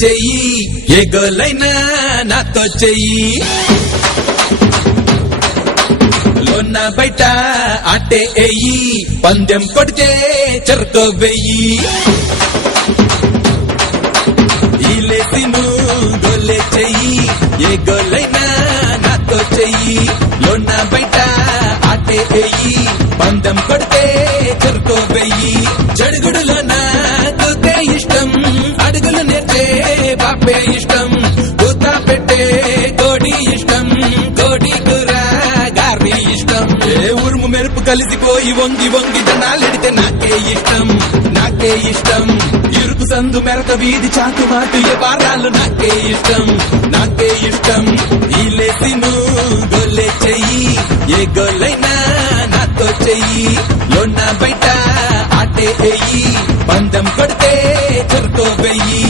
చెయ్యి ఏ గోలైనా నాతో చెయ్యి లోన బయట ఆటే ఎయ్యి పందెం కొడితే చెరుకో వెయ్యి ఈలేసిను గోలే చెయ్యి ఏ గోలైనా నాతో చెయ్యి లోన బయట ఆటే ఎయ్యి పందెం కొడితే చెరుకో వెయ్యి జడుగుడులో నాకే ఇష్టం అడుగులు నేర్చే బాపే ఇష్టం కూత పెట్టే కోడి ఇష్టం కోడి కూర గారి ఇష్టం ఏ ఉరుము మెరుపు కలిసిపోయి వంగి వంగి దండాలెడితే నాకే ఇష్టం ఇరుకు సందు మెరక వీధి చాటు మాటు ఏ బారాలు నాకే ఇష్టం ఈలేసిను గోలే చెయ్యి ఏ గోలైనా నాతో చెయ్యి లోన బయట ఆటే ఎయ్యి పందెం కొడితే చెరుకో వెయ్యి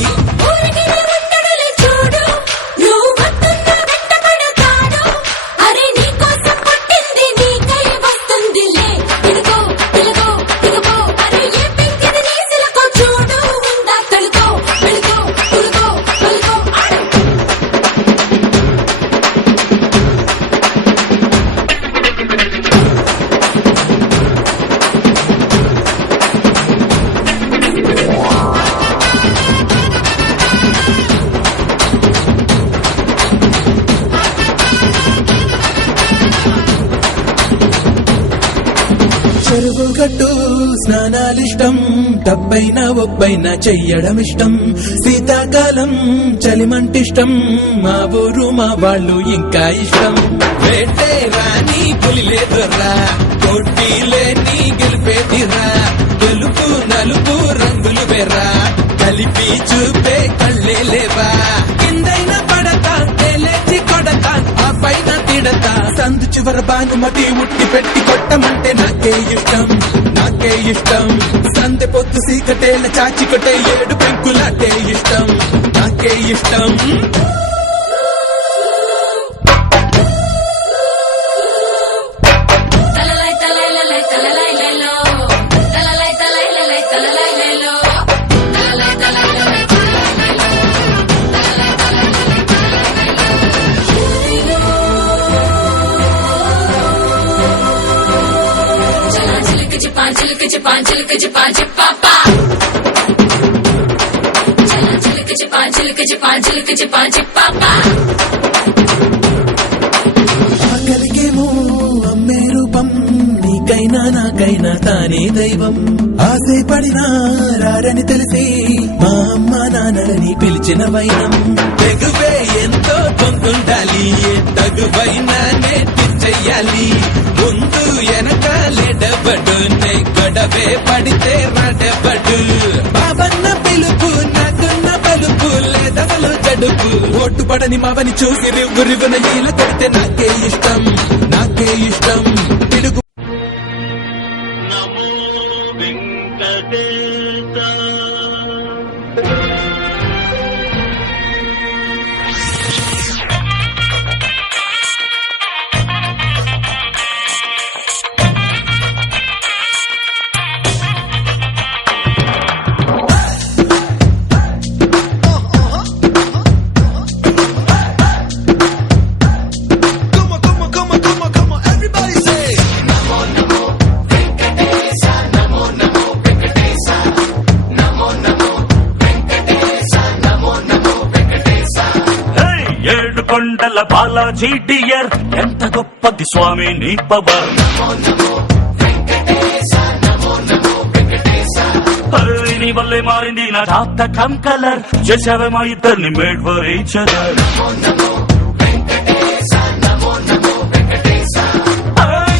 చెరువు గట్టు స్నానాలిష్టం డబ్బైనా ఒబ్బైనా చెయ్యడం ఇష్టం శీతాకాలం చలిమంటిష్టం మా ఊరు మా వాళ్ళు ఇంకా ఇష్టం వేటే రాని పులి లేదురా కొట్టి లేని గెలిపేదిరా తెలుపు నలుపు రంగులు వేరా కలిపి చూపే కళ్ళే లేవా కిందైనా పడతా లేచి కొడతా ఆ పైన తిడతా సందు చివర బానుమతి ఉట్టి పెట్టి కొట్టమంటే నాకే ఇష్టం సందె పొత్తు సీకటేల చాచి కొట్టే ఏడు పెంకులాటే ఇష్టం నాకే ఇష్టం ఆకలికేమో అమ్మే రూపం నీకైనా నాకైనా తానే దైవం ఆశే పడినా రారని తెలిసి మా అమ్మ నాన్నలని పిలిచిన వైనం తెగువే ఎంతో పొందుండాలి తగువైనా చెయ్యాలి ముందు వెనకాలెడబడు నే గొడవే పడితే రాడబడు బాబన్న పిలుపు నాకున్న పలుపు లేదసలు జడుపు ఓటు పడని మావని చూసి రివ్వున ఈల కొడితే నాకే ఇష్టం పిలుగు నమో వెంకటేశ కొండల బాలాజీ డియర్ ఎంత గొప్పది స్వామి నీ పవర్ నీ వల్లే మారింది నా జాతకం కలర్ చేసావే మా ఇద్దరిని మేడ్ ఫర్ ఈచ్ అదర్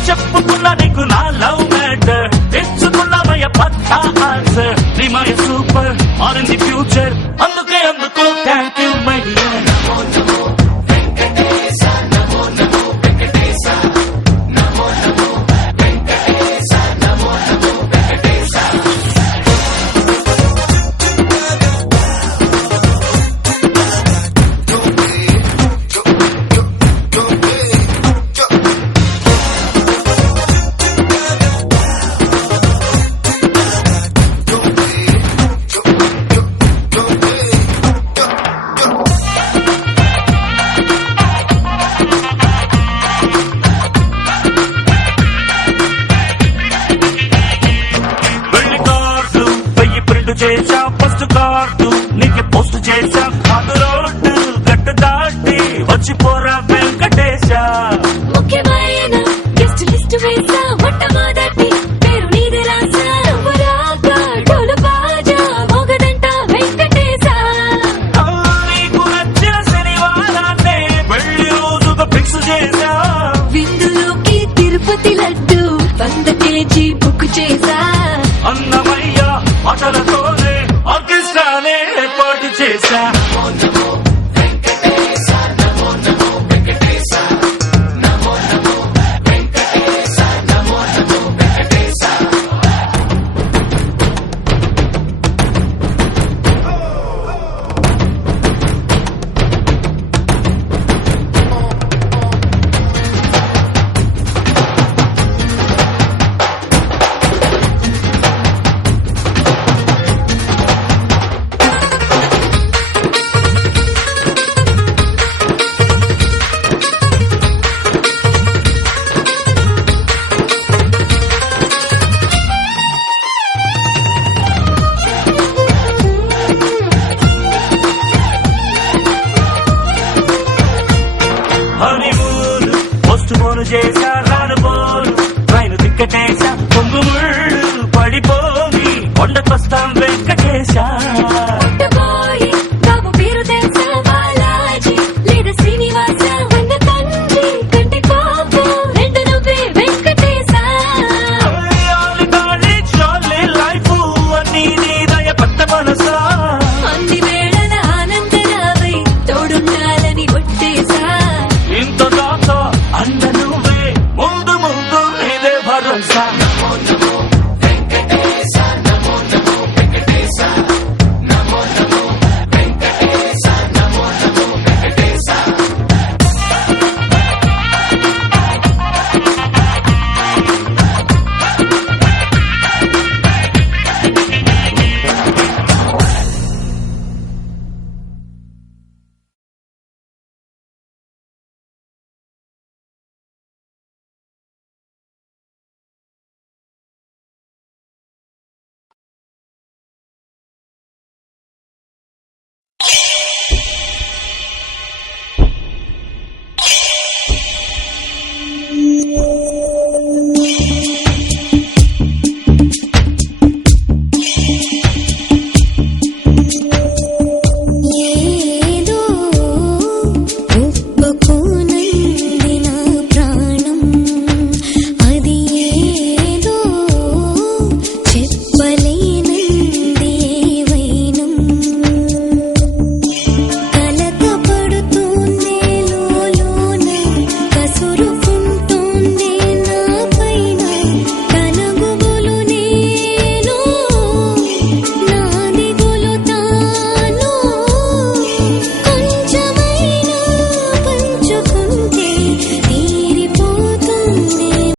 చెప్పుకున్నా నీకు నా లవ్ మ్యాటర్ తెచ్చుకున్నామయ్య పక్కా ఆన్సర్ నీ మై సూపర్ మారింది ఫ్యూచర్ అందుకో థ్యాంక్ యూ మై డియర్ చేశా ఫస్ట్ కార్డు నీకు పోస్ట్ చేశా కాదు రోడ్డు గట్టు దాటి వచ్చిపోరా వెంకటేశ ముఖ్యమైన గెస్ట్ లిస్ట్ వేసా మొట్టమొదటి పేరు నీది రాసా నువ్వు రాక డోలు బాజా మోగదంట వెంకటేశ నీకు నచ్చిన శనివారాన్నే పెళ్లి రోజుగా ఫిక్స్ చేశా విందులోకి తిరుపతి లడ్డు 100 కేజీ బుక్ చేసా అన్నమయ్య ఆటలతోనే ఆర్కెస్ట్రానే ఏర్పాటు చేశా హనీమూన్ పోస్ట్ పోను చేశా రాను పోను ట్రైన్ తిక్కటేశా పొంగు ముళ్ళు పడిపోయి కొండకొస్తాం వెంకటేశ